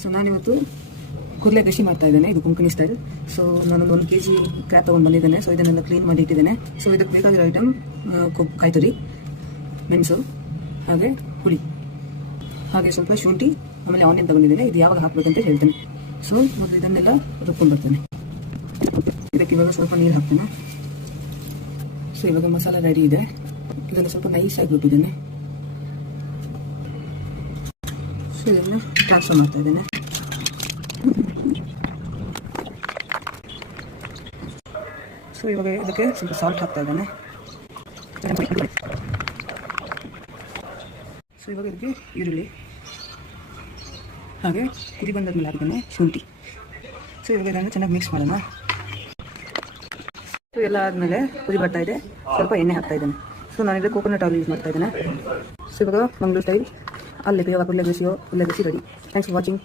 So ನಾನಿವತ್ತು ಕುರ್ಲೆ ಗಸಿ ಮಾಡ್ತಾ ಇದ್ದೇನೆ. ಇದು ಕೊಂಕಣಿ ಸ್ಟೈಲ್. ಸೊ ನಾನೊಂದು 1 kg ಕ್ರ್ಯಾಪ್ ತೊಗೊಂಡು ಬಂದಿದ್ದೇನೆ. ಸೊ ಇದನ್ನೆಲ್ಲ ಕ್ಲೀನ್ ಮಾಡಿ ಇಟ್ಟಿದ್ದೇನೆ. ಸೊ ಇದಕ್ಕೆ ಬೇಕಾಗಿರೋ ಐಟಮ್ ಕಾಯಿ ತುರಿ, ಮೆಣಸು, ಹಾಗೆ ಹುಳಿ, ಹಾಗೆ ಸ್ವಲ್ಪ ಶುಂಠಿ, ಆಮೇಲೆ ಆನಿಯನ್ ತಗೊಂಡಿದ್ದೇನೆ. ಇದು ಯಾವಾಗ ಹಾಕ್ಬೇಕಂತ ಹೇಳ್ತೇನೆ. ಸೊ ಮೊದಲು ಇದನ್ನೆಲ್ಲ ರುಬ್ಕೊಂಡು ಬರ್ತೇನೆ. ಇದಕ್ಕೆ ಇವಾಗ ಸ್ವಲ್ಪ ನೀರು ಹಾಕ್ತೇನೆ. ಸೊ ಇವಾಗ ಮಸಾಲೆ ರೆಡಿ ಇದೆ. ಇದನ್ನು ಸ್ವಲ್ಪ ನೈಸಾಗಿ ರುಬ್ಬಿದ್ದೇನೆ. ಸೊ ಇದನ್ನು ಟ್ರಾನ್ಸ್ಫರ್ ಮಾಡ್ತಾ ಇದ್ದೇನೆ. ಸೊ ಇವಾಗ ಇದಕ್ಕೆ ಸ್ವಲ್ಪ ಸಾಲ್ಟ್ ಹಾಕ್ತಾ ಇದ್ದೇನೆ. ಸೊ ಇವಾಗ ಇದಕ್ಕೆ ಈರುಳ್ಳಿ, ಹಾಗೆ ಕುದಿ ಬಂದಾದ್ಮೇಲೆ ಹಾಕಿದ್ದೇನೆ ಶುಂಠಿ. ಸೊ ಇವಾಗ ಇದನ್ನು ಚೆನ್ನಾಗಿ ಮಿಕ್ಸ್ ಮಾಡೋಣ. ಸೊ ಎಲ್ಲ ಆದಮೇಲೆ ಕುದಿ ಬರ್ತಾ ಇದೆ. ಸ್ವಲ್ಪ ಎಣ್ಣೆ ಹಾಕ್ತಾ ಇದ್ದೇನೆ. ಸೊ ನಾನಿಲ್ಲಿ ಕೋಕೋನಟ್ ಆಯಿಲ್ ಯೂಸ್ ಮಾಡ್ತಾ ಇದ್ದೇನೆ. ಸೊ ಇವಾಗ ಮಂಗಳೂರು ಸ್ಟೈಲ್ ಅಲ್ಲಿ ಬೇವ ಕುರ್ಲೆ ಗಸಿ ರೆಡಿ. Thanks for watching.